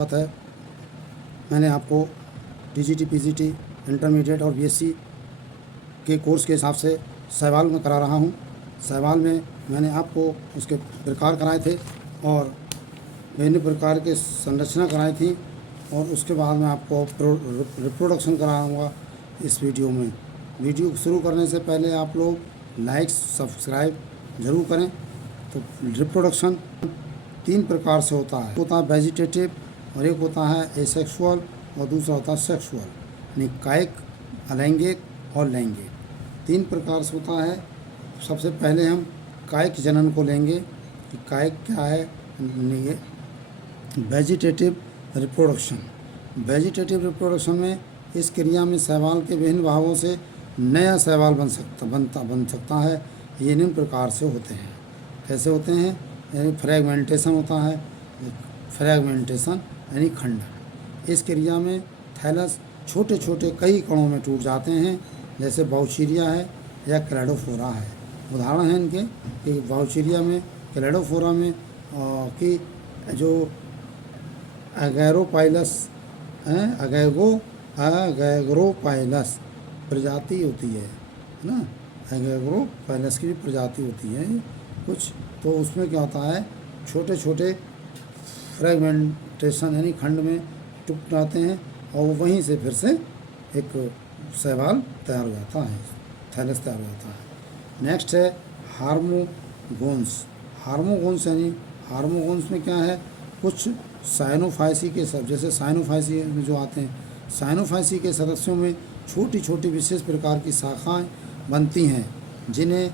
बात है, मैंने आपको टीजीटी पीजीटी इंटरमीडिएट और बीएससी के कोर्स के हिसाब से सवाल में करा रहा हूँ। सवाल में मैंने आपको उसके प्रकार कराए थे और विभिन्न प्रकार के संरचना कराई थी और उसके बाद मैं आपको रिप्रोडक्शन कराऊंगा इस वीडियो में। वीडियो शुरू करने से पहले आप लोग लाइक सब्सक्राइब ज़रूर करें। तो रिप्रोडक्शन 3 प्रकार से होता है। होता है वेजिटेटिव और एक होता है एसेक्सुअल और दूसरा होता है सेक्सुअल, यानी कायिक, अलैंगिक और लैंगिक। 3 प्रकार से होता है। सबसे पहले हम कायिक जनन को लेंगे कि कायिक क्या है। ये वेजिटेटिव रिप्रोडक्शन। वेजिटेटिव रिप्रोडक्शन में इस क्रिया में शैवाल के विभिन्न भागों से नया शैवाल बन सकता है। ये निम्न प्रकार से होते हैं। कैसे होते हैं? यानी फ्रैगमेंटेशन होता है। फ्रैगमेंटेशन यानी खंडन। इस क्रिया में थैलस छोटे छोटे कई कणों में टूट जाते हैं, जैसे बाउचीरिया है या क्लैडोफोरा है। उदाहरण है इनके कि बाउचीरिया में, क्लैडोफोरा में कि जो अगैरोपाइलस अगैग्रोपाइलस प्रजाति होती है ना, अगैग्रोपाइलस की भी प्रजाति होती है कुछ। तो उसमें क्या होता है, छोटे छोटे फ्रेगमेंटेशन यानी खंड में टूट जाते हैं और वहीं से फिर से एक शैवाल तैयार हो जाता है, थैलस तैयार हो जाता है। नेक्स्ट है हार्मोगोन्स। हार्मोगोन्स यानी हार्मोगोन्स में क्या है, कुछ साइनोफाइसी के सब, जैसे साइनोफाइसी में जो आते हैं, साइनोफाइसी के सदस्यों में छोटी छोटी विशेष प्रकार की शाखाएं बनती हैं जिन्हें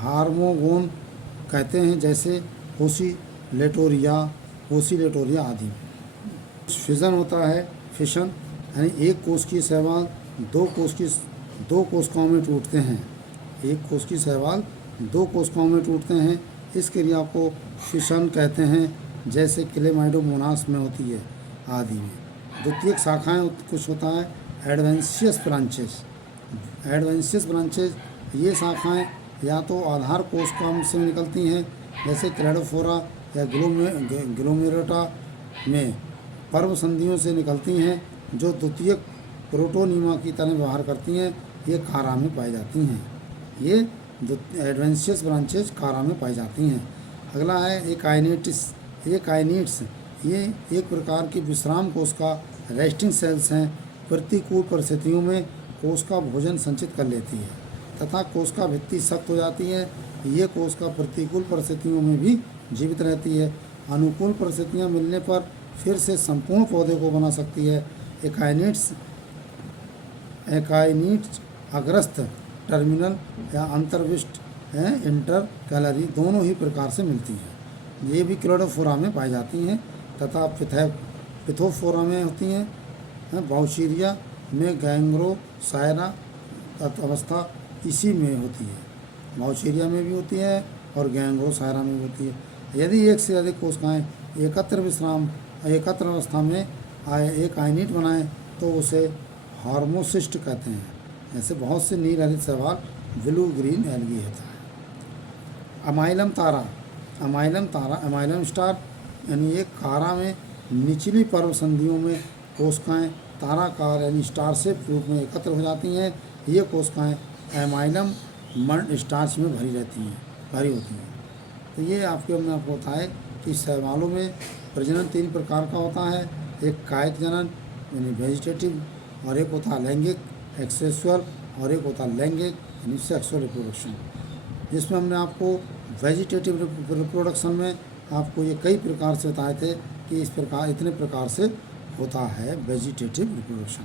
हार्मोगोन कहते हैं, जैसे ओसिलेटोरिया आदि। फिजन होता है, फिशन यानी एक कोश की शैवाल दो कोशिकाओं में टूटते हैं। एक कोश की शैवाल 2 कोशिकाओं में टूटते हैं। इस क्रिया को फिशन कहते हैं, जैसे क्लेमाइडोमोनास में होती है आदि में। द्वितीयक शाखाएं कुछ होता है एडवेंशियस ब्रांचेज। ये शाखाएं या तो आधार कोशिका से निकलती हैं, जैसे क्लैडोफोरा या ग्लोमेरुला में पर्व संधियों से निकलती हैं, जो द्वितीयक प्रोटोनीमा की तरह व्यवहार करती हैं। ये कारा में पाई जाती हैं। ये एडवेंशियस ब्रांचेज कारा में पाई जाती हैं। अगला है एकाइनिट्स। ये एक प्रकार की विश्राम कोशिका रेस्टिंग सेल्स हैं। प्रतिकूल परिस्थितियों में कोशिका भोजन संचित कर लेती है तथा कोशिका भित्ति सख्त हो जाती है। ये कोशिका प्रतिकूल परिस्थितियों में भी जीवित रहती है। अनुकूल परिस्थितियां मिलने पर फिर से संपूर्ण पौधे को बना सकती है। एकाइनिट्स अग्रस्त, टर्मिनल या अंतर्विष्ट हैं, इंटर कैलरी दोनों ही प्रकार से मिलती हैं। ये भी क्लैडोफोरा में पाई जाती हैं तथा पिथोफोरा में होती हैं। बाउचीरिया में गैंग्रोसायरा अवस्था इसी में होती है। बाउचीरिया में भी होती है और गैंग्रोसायरा में भी होती है। यदि एक से अधिक कोशिकाएं एकत्र अवस्था में एक आइनिट बनाएं तो उसे हार्मोसिस्ट कहते हैं। ऐसे बहुत से नील हरित शैवाल ब्लू ग्रीन एल्गी होता है। अमाइलम स्टार यानी एक कारा में निचली पर्व संधियों में कोशिकाएं ताराकार यानी स्टार शेप रूप में एकत्र हो जाती हैं। ये कोशिकाएं एमाइलम मर्ण स्टार्च में भरी होती हैं। तो ये आपको होता है कि शैवालों में प्रजनन 3 प्रकार का होता है। एक कायिक जनन यानी वेजिटेटिव, और एक होता है लैंगिक एक्सेक्सुअल, और एक होता है लैंगिक यानी सेक्सुअल रिप्रोडक्शन। जिसमें हमने आपको वेजिटेटिव रिप्रोडक्शन में आपको ये कई प्रकार से बताए थे कि इतने प्रकार से होता है वेजिटेटिव रिप्रोडक्शन।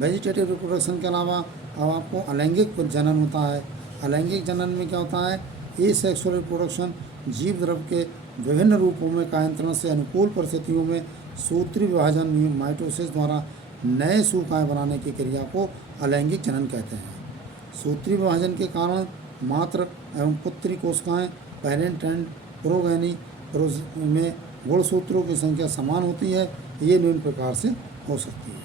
वेजिटेटिव रिप्रोडक्शन के अलावा अब आपको अलैंगिक जनन होता है। अलैंगिक जनन में क्या होता है, एसेक्सुअल रिप्रोडक्शन जीव द्रव के विभिन्न रूपों में कायांतरण से अनुकूल परिस्थितियों में सूत्री विभाजन माइटोसिस द्वारा नए सूकाएँ बनाने की क्रिया को अलैंगिक जनन कहते हैं। सूत्री विभाजन के कारण मात्र एवं पुत्री कोशिकाएं पेरेंट एंड प्रोगेनी में गुणसूत्रों की संख्या समान होती है। ये निम्न प्रकार से हो सकती है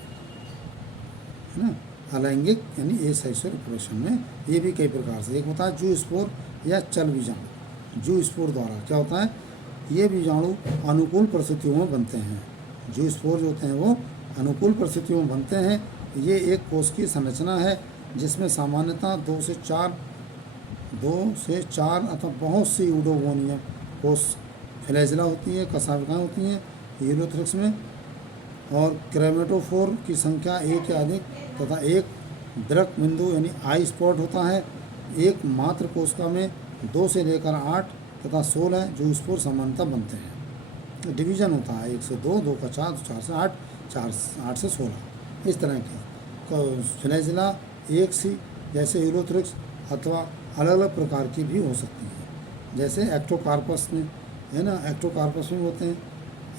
ना। अलैंगिक यानी एसेक्सुअल रिप्रोडक्शन में ये भी कई प्रकार से, एक होता है जू स्पोर या चल बीजाणु। जू स्पोर द्वारा क्या होता है, ये बीजाणु अनुकूल परिस्थितियों में बनते हैं। जो स्पोर जो होते हैं वो अनुकूल परिस्थितियों में बनते हैं। ये एक कोश की संरचना है जिसमें सामान्यतः 2 से 4 अथवा बहुत सी यूडोगोनियम कोश फ्लैजेला होती है, कशाविकाएँ होती हैं यूरोथ्रिक्स में, और क्रेमेटोफोर की संख्या एक या अधिक तथा एक दृक बिंदु यानी आई स्पॉट होता है। एक मात्र कोशिका में 2 से लेकर 8 तथा 16 जो स्पोर सामान्यतः बनते हैं। डिवीजन होता है 1 से 2, 2 का 4, 4 से 8, 8 से 16, इस तरह के फ्लैजेला एक सी जैसे यूरोथ्रिक्स अथवा अलग अलग प्रकार की भी हो सकती है, जैसे एक्टोकार्पस में है ना, एक्टोकार्पस में होते हैं।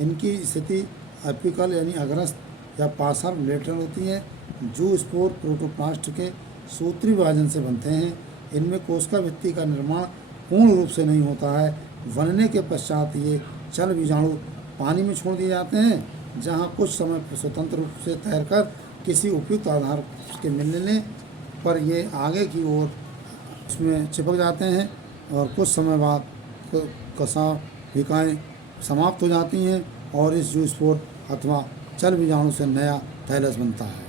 इनकी स्थिति एपिकल यानी अग्रस्त या पार्श्व लेटरल होती है। जो स्पोर प्रोटोप्लास्ट के सूत्री विभाजन से बनते हैं। इनमें कोशिका भित्ति का निर्माण पूर्ण रूप से नहीं होता है। बनने के पश्चात ये चल बीजाणु पानी में छोड़ दिए जाते हैं, जहाँ कुछ समय स्वतंत्र रूप से तैरकर किसी उपयुक्त आधार के मिलने पर ये आगे की ओर उसमें चिपक जाते हैं और कुछ समय बाद कशाविकाएँ समाप्त हो जाती हैं और इस जूस्पोर अथवा चल बीजाणु से नया थैलस बनता है।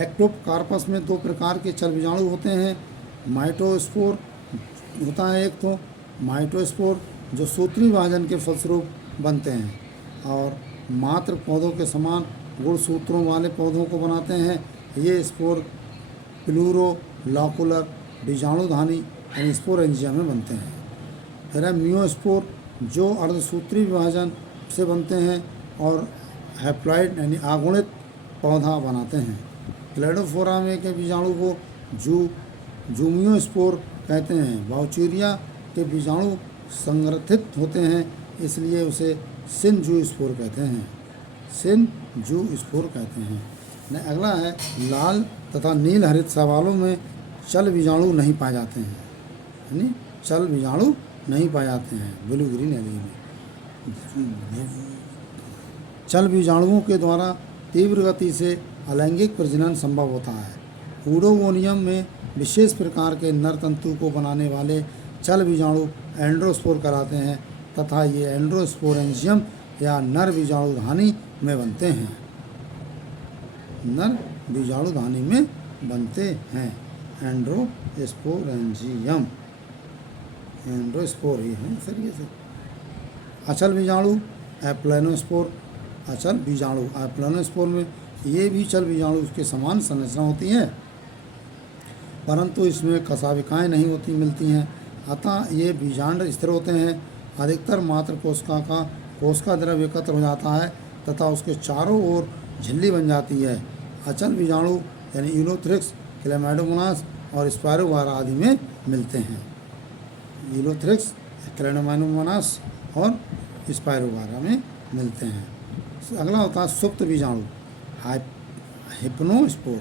एक्टोकार्पस में 2 प्रकार के चल बीजाणु होते हैं। माइटोस्पोर होता है एक, तो माइटोस्पोर जो सूत्री विभाजन के फलस्वरूप बनते हैं और मात्र पौधों के समान गुणसूत्रों वाले पौधों को बनाते हैं। ये स्पोर प्लूरोलॉकुलर बीजाणुधानी यानी स्पोरेंजिया में बनते हैं। फिर है मियोस्पोर जो अर्धसूत्री विभाजन से बनते हैं और हैप्लॉइड यानी अगुणित पौधा बनाते हैं। क्लेडोफोरा में के बीजाणु को जूमियोस्पोर कहते हैं। वाउचीरिया के बीजाणु संग्रथित होते हैं, इसलिए उसे सिनजूस्पोर कहते हैं। सिनजूस्पोर कहते हैं। अगला है लाल तथा नील हरित शैवालों में चल बीजाणु नहीं पाए जाते हैं, यानी चल बीजाणु नहीं पाए जाते हैं। ब्लू ग्रीन एलगी में चल बीजाणुओं के द्वारा तीव्र गति से अलैंगिक प्रजनन संभव होता है। यूडोगोनियम में विशेष प्रकार के नर तंतु को बनाने वाले चल बीजाणु एंड्रोस्पोर कहलाते हैं तथा ये एंड्रोस्पोरेंजियम या नर बीजाणुधानी में बनते हैं। नर बीजाणुधानी में बनते हैं। एंड्रोस्पोरेंजियम, एंड्रोस्पोर ही है सर ये से। अचल बीजाणु एप्लेनोस्पोर, अचल बीजाणु एप्लेनोस्पोर में ये भी चल बीजाणु के समान संरचना होती है, परंतु इसमें कशाविकाएँ नहीं होती मिलती हैं, अतः ये बीजांड स्थिर होते हैं। अधिकतर मात्र कोशिका द्रव्य एकत्र हो जाता है तथा उसके चारों ओर झिल्ली बन जाती है। अचल बीजाणु यानी यूलोथ्रिक्स, क्लेमाइडोमोनास और स्पायरोगारा आदि में मिलते हैं। यूलोथ्रिक्स, क्लेमाइडोमोनास और स्पायरोगारा में मिलते हैं। अगला होता है सुप्त बीजाणु हिप्नोस्पोर।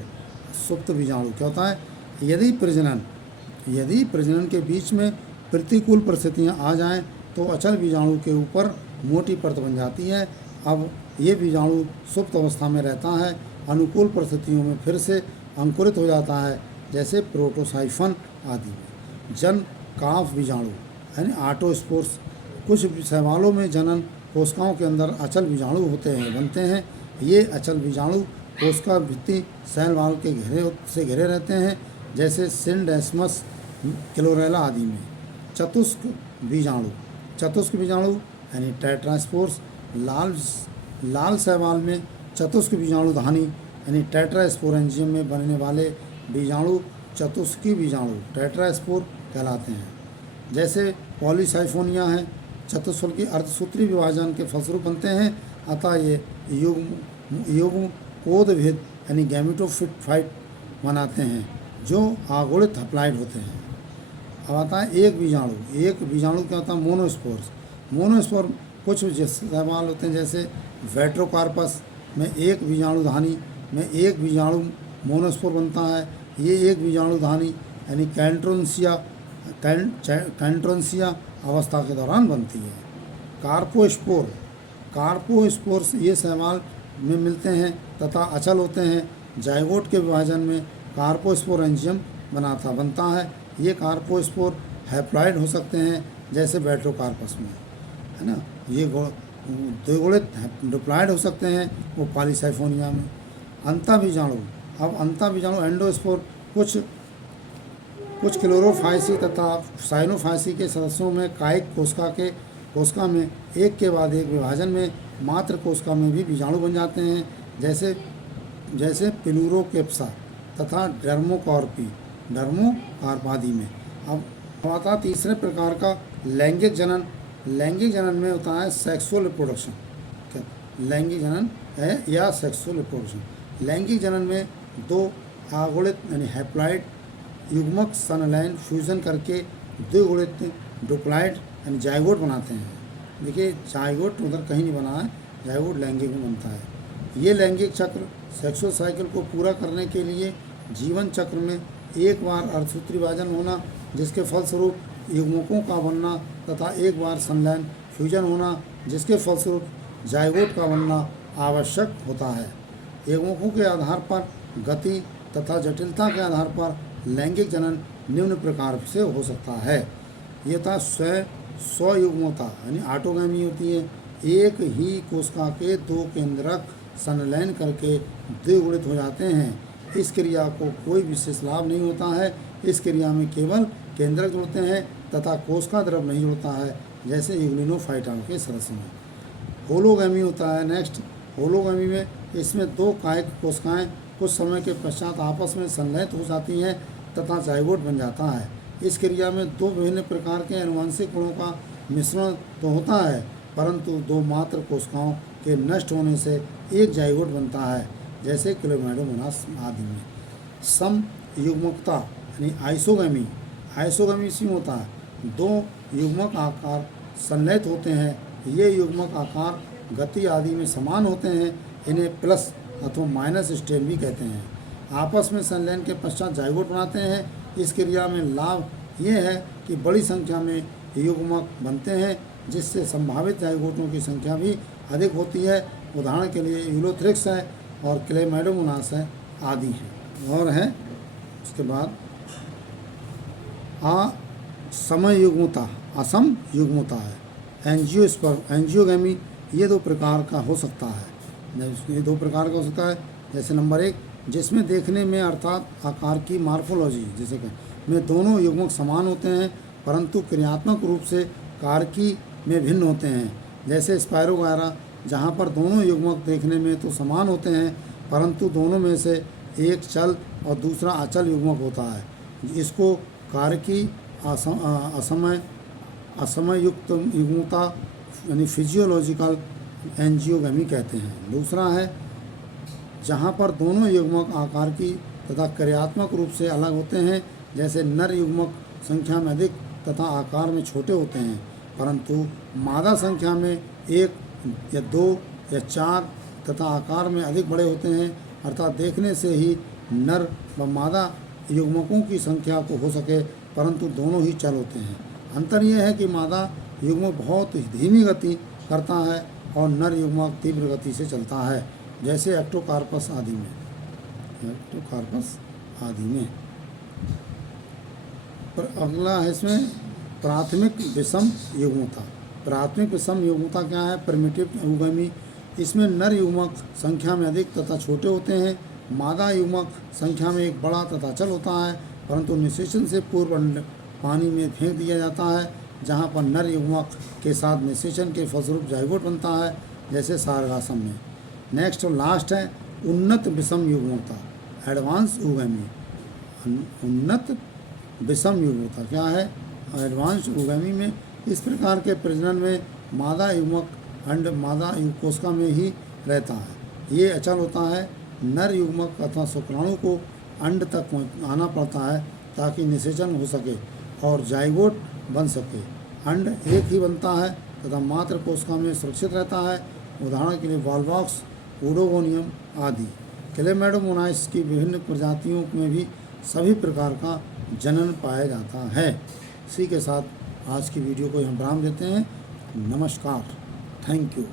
सुप्त बीजाणु क्या होता है? यदि प्रजनन के बीच में प्रतिकूल परिस्थितियां आ जाएं तो अचल बीजाणु के ऊपर मोटी परत बन जाती है। अब ये बीजाणु सुप्त अवस्था में रहता है, अनुकूल परिस्थितियों में फिर से अंकुरित हो जाता है, जैसे प्रोटोसाइफन आदि में। जन काफ बीजाणु यानी ऑटोस्पोर्स, कुछ शैवालों में जनन कोशिकाओं के अंदर अचल बीजाणु बनते हैं। ये अचल बीजाणु कोशिका भित्ति सेल वाल के घिरे रहते हैं, जैसे सिंडेस्मस, क्लोरेला आदि में। चतुष्क बीजाणु यानी टेट्रास्पोर्स, लाल शैवाल में चतुष्क बीजाणुधानी यानी टेट्रास्पोरेंजियम में बनने वाले बीजाणु चतुष्की बीजाणु टेट्रास्पोर कहलाते हैं। जैसे पॉलीसाइफोनिया है, चतुष्फल की अर्धसूत्री विभाजन के फलस्वरूप बनते हैं, अतः ये युग्मकोदभेद यानी गैमेटोफाइट बनाते हैं जो आगुणित हैप्लॉइड होते हैं। अब आता है एक बीजाणु क्या होता है? मोनोस्पोर कुछ शैवाल होते हैं, जैसे वेट्रोकार्पस में एक बीजाणुधानी में एक बीजाणु मोनोस्पोर बनता है। ये एक बीजाणुधानी यानी कैंट्रोन्सिया अवस्था के दौरान बनती है। कार्पोस्पोर्स ये शैवाल में मिलते हैं तथा अचल होते हैं। जाइगोट के विभाजन में कार्पोस्पोरेंजियम बनता है। ये कार्पोस्पोर हैप्लॉइड हो सकते हैं, जैसे वेट्रोकार्पस में, है ना। ये द्विगुणित डिप्लॉयड हो सकते हैं वो पॉलीसाइफोनिया में। अंतःबीजाणु, अब अंतःबीजाणु एंडोस्पोर कुछ क्लोरोफाइसी तथा साइनोफाइसी के सदस्यों में कायिक कोशिका में एक के बाद एक विभाजन में मात्र कोशिका में भी बीजाणु बन जाते हैं, जैसे पिलूरोकेप्सा तथा डर्मोकार्पी आदि में। अब आता तीसरे प्रकार का लैंगिक जनन। लैंगिक जनन में होता है सेक्सुअल रिप्रोडक्शन। क्या लैंगिक जनन है या सेक्सुअल रिप्रोडक्शन। लैंगिक जनन में दो आगुणित यानी हैप्लॉइड युग्मक सनलाइन फ्यूजन करके द्विगुणित डिप्लॉयड यानी जाइगोट बनाते हैं। देखिए जाइगोट उधर कहीं नहीं बना है, जाइगोट लैंगिक में बनता है। ये लैंगिक चक्र सेक्सुअल साइकिल को पूरा करने के लिए जीवन चक्र में एक बार अर्धसूत्री विभाजन होना, जिसके फलस्वरूप युग्मकों का बनना, तथा एक बार सनलाइन फ्यूजन होना, जिसके फलस्वरूप जाइगोट का बनना आवश्यक होता है। युग्मकों के आधार पर गति तथा जटिलता के आधार पर लैंगिक जनन निम्न प्रकार से हो सकता है। ये था स्वयुग्मता यानी ऑटोगैमी होती है। एक ही कोशिका के दो केंद्रक संलयन करके द्विगुणित हो जाते हैं। इस क्रिया को कोई विशेष लाभ नहीं होता है। इस क्रिया में केवल केंद्रक जुड़ते हैं तथा कोशिका द्रव नहीं जुड़ता है, जैसे यूग्लिनोफाइटा के सदस्य में। होलोगैमी होता है नेक्स्ट। होलोगैमी में इसमें दो कायिक कोशिकाएं कुछ समय के पश्चात आपस में संलयित हो जाती हैं तथा जाइगोट बन जाता है। इस क्रिया में दो विभिन्न प्रकार के आनुवंशिक गुणों का मिश्रण तो होता है, परंतु दो मात्र कोशिकाओं के नष्ट होने से एक जाइगोट बनता है, जैसे क्लेमाइडोमोनास आदि में। समयुग्मकता यानी आइसोगैमी इसमें होता है दो युग्मक आकार संलयित होते हैं। ये युग्मक आकार गति आदि में समान होते हैं। इन्हें प्लस अथवा माइनस स्टेम भी कहते हैं। आपस में संलयन के पश्चात जाइगोट बनाते हैं। इस क्रिया में लाभ ये है कि बड़ी संख्या में युग्मक बनते हैं, जिससे संभावित जाइगोटों की संख्या भी अधिक होती है। उदाहरण के लिए यूलोथ्रिक्स है और क्लेमाइडोमोनास है आदि हैं। और है उसके बाद असम युग्मता है। एंजियोगैमी ये दो प्रकार का हो सकता है। ये दो प्रकार का हो सकता है, जैसे नंबर एक, जिसमें देखने में अर्थात आकार की मार्फोलॉजी जैसे कि में दोनों युग्मक समान होते हैं, परंतु क्रियात्मक रूप से कारकी में भिन्न होते हैं, जैसे स्पायरोगायरा, जहाँ पर दोनों युग्मक देखने में तो समान होते हैं, परंतु दोनों में से एक चल और दूसरा अचल युग्मक होता है। इसको कारकी असमयुक्त युग्मता यानी फिजियोलॉजिकल एंजियोगैमी कहते हैं। दूसरा है जहाँ पर दोनों युग्मक आकार की तथा क्रियात्मक रूप से अलग होते हैं, जैसे नर युग्मक संख्या में अधिक तथा आकार में छोटे होते हैं, परंतु मादा संख्या में एक या दो या चार तथा आकार में अधिक बड़े होते हैं। अर्थात देखने से ही नर व मादा युग्मकों की संख्या को हो सके, परंतु दोनों ही चल होते हैं। अंतर यह है कि मादा युग्मक बहुत धीमी गति करता है और नर युग्मक तीव्र गति से चलता है, जैसे एक्टोकार्पस आदि में। पर अगला है इसमें प्राथमिक विषम युग्मता। प्राथमिक विषम युग्मता क्या है? प्रिमिटिव युग्मी। इसमें नर युग्मक संख्या में अधिक तथा छोटे होते हैं। मादा युग्मक संख्या में एक बड़ा तथा अचल होता है, परंतु निषेचन से पूर्व पानी में फेंक दिया जाता है, जहाँ पर नर युग्मक के साथ निषेचन के फलस्वरूप जाइगोट बनता है, जैसे सारगासम में। नेक्स्ट और लास्ट है उन्नत विषम युग्मता, एडवांस युग्मी। उन्नत विषम युग्मता क्या है? एडवांस युग्मी में इस प्रकार के प्रजनन में मादा युग्मक अंड मादा कोशिका में ही रहता है। ये अचल होता है। नर युग्मक अथवा शुक्राणु को अंड तक आना पड़ता है ताकि निषेचन हो सके और जाइगोट बन सके। अंड एक ही बनता है तथा मात्र कोशिका में सुरक्षित रहता है। उदाहरण के लिए वॉल्वॉक्स, ओडोगोनियम आदि। क्लेमाइडोमोनास की विभिन्न प्रजातियों में भी सभी प्रकार का जनन पाया जाता है। इसी के साथ आज की वीडियो को यहाँ विराम देते हैं। नमस्कार, थैंक यू।